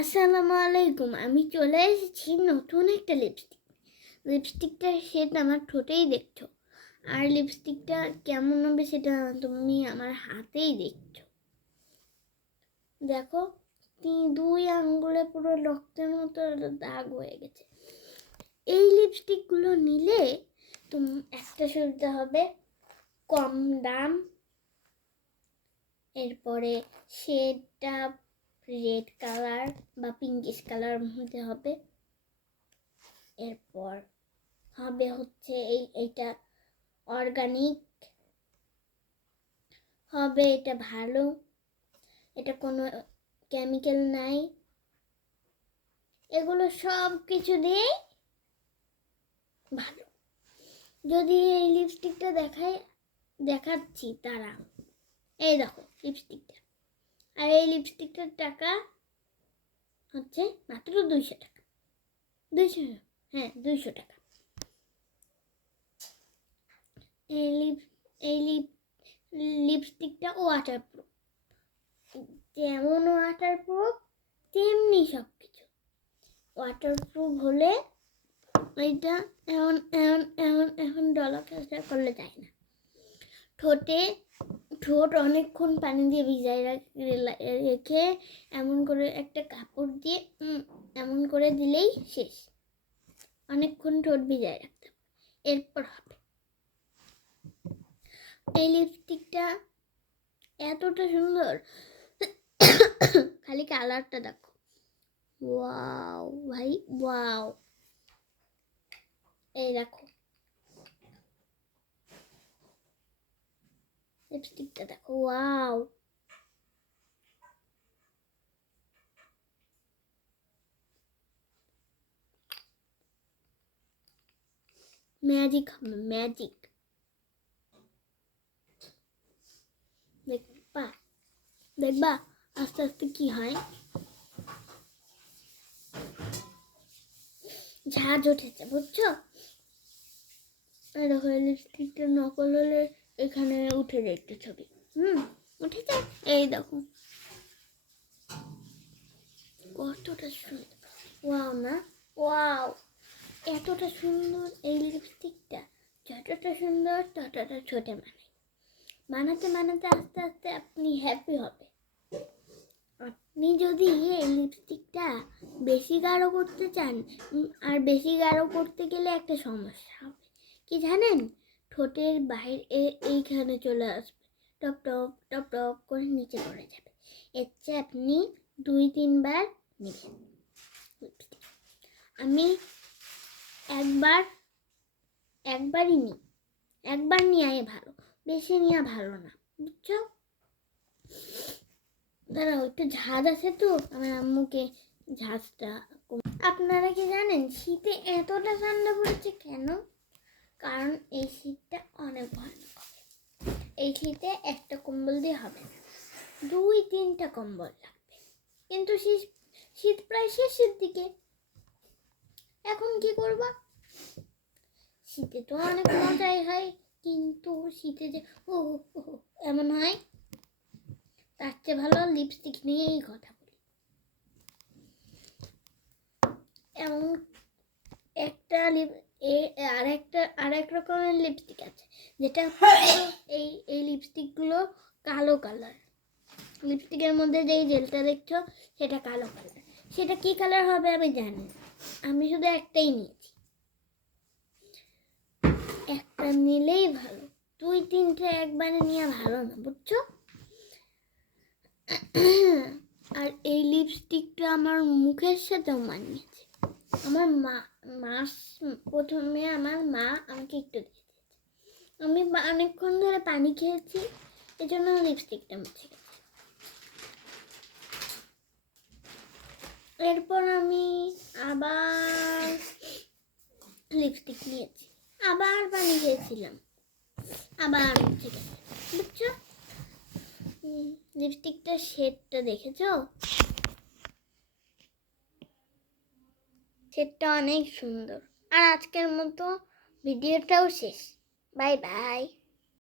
আসসালামু আলাইকুম। আমি চলে এসেছি নতুন একটা লিপস্টিকটার শেড আমার ঠোঁটেই দেখছো, আর লিপস্টিকটা কেমন হবে সেটা তুমি আমার হাতেই দেখছো। দেখো, 2 আঙ্গুলে পুরো রক্তের মতো দাগ হয়ে গেছে। এই লিপস্টিকগুলো নিলে তুমি একটা সুবিধা হবে, কম দাম, এরপরে শেডটা রেড কালার বা পিঙ্কিশ কালার মধ্যে হবে। এরপর হবে হচ্ছে এইটা অর্গানিক হবে, এটা ভালো, এটা কোনো কেমিক্যাল নাই, এগুলো সব কিছু দিয়েই ভালো। যদি এই লিপস্টিকটা দেখাচ্ছি তারা, এই দেখো লিপস্টিকটা, আর এই লিপস্টিকটার টাকা হচ্ছে মাত্র 200 টাকা। 200 টাকা। এই লিপস্টিকটা ওয়াটারপ্রুফ, যেমন ওয়াটারপ্রুফ তেমনি সব কিছু ওয়াটারপ্রুফ হলে এটা এখন ডলা খেলা করলে যায় না। ঠোঁট অনেকক্ষণ পানি দিয়ে ভিজায় রেখে এমন করে একটা কাপড় দিয়ে এমন করে দিলেই শেষ। অনেকক্ষণ ঠোঁট ভিজায় রাখতে হবে, এরপর হবে। এই লিপস্টিকটা এতটা সুন্দর, খালি কালারটা দেখো, ওয়াও ভাই ওয়াও। এই দেখো লিপস্টিকটা দেখো, ওয়াও। ম্যাজিক হবে, ম্যাজিক। দেখবা আস্তে আস্তে কি হয়, ঝাঁজ উঠেছে, বুঝছো? দেখো লিপস্টিকটা নকল হলে এখানে উঠে যায় একটা ছবি, উঠেছে। এই দেখো কতটা সুন্দর, ওয়াও না ওয়াও। এতটা সুন্দর এই লিপস্টিকটা, যতটা সুন্দর ততটা ছোটে বানাতে আস্তে আস্তে আপনি হ্যাপি হবে। আপনি যদি এই লিপস্টিকটা বেশি গাঢ় করতে চান, আর বেশি গাঢ় করতে গেলে একটা সমস্যা হবে, কি জানেন? ঠোঁটের বাইরে এইখানে চলে আসবে, টপ টপ টপ টপ করে নিচে পড়ে যাবে। এর চেয়ে আপনি 2-3 বার নেবেন লিপস্টিক। আমি একবারই নিই, একবার নেওয়াই ভালো, বেশি নেওয়া ভালো না, বুঝছো? দাঁড়াও, একটু ঝাঁজ আছে তো, আমার আম্মুকে ঝাঁজটা। আপনারা কি জানেন শীতে এতটা ঠান্ডা পড়েছে কেন? কারণ এই শীতটা অনেক ভয়ানক হবে। এই শীতে একটা কম্বল দিয়ে হবে না, 2-3টা কম্বল লাগবে। কিন্তু শীত প্রায় শেষের দিকে, এখন কি করবা? শীতে তো অনেক মজাই হয়, কিন্তু শীতে যে এমন হয়, তার চেয়ে ভালো লিপস্টিক নিয়েই কথা বলি। এমন একটা আরেক রকমের লিপস্টিক আছে, যেটা এই লিপস্টিকগুলো কালো কালার। লিপস্টিকের মধ্যে যেই জেলটা দেখছো সেটা কালো কালার। সেটা কি কালার হবে আমি জানি, আমি শুধু একটাই নিয়েছি। একটা নিলেই ভালো, 2-3টে একবারে নেওয়া ভালো না, বুঝছো? আর এই লিপস্টিকটা আমার মুখের সাথেও মানিয়েছে। আমার প্রথমে আমার মা আমাকে একটু দিয়ে দিয়েছে, আমি অনেকক্ষণ ধরে পানি খেয়েছি, এজন্য লিপস্টিকটা মুছে গেছে। এরপর আমি আবার লিপস্টিক নিয়েছি, আবার পানি খেয়েছিলাম, আবার মুছে গেছে, বুঝছো? লিপস্টিকটার শেডটা দেখেছো? শেডটা অনেক সুন্দর। আর আজকের মতো ভিডিওটাও শেষ। Bye bye.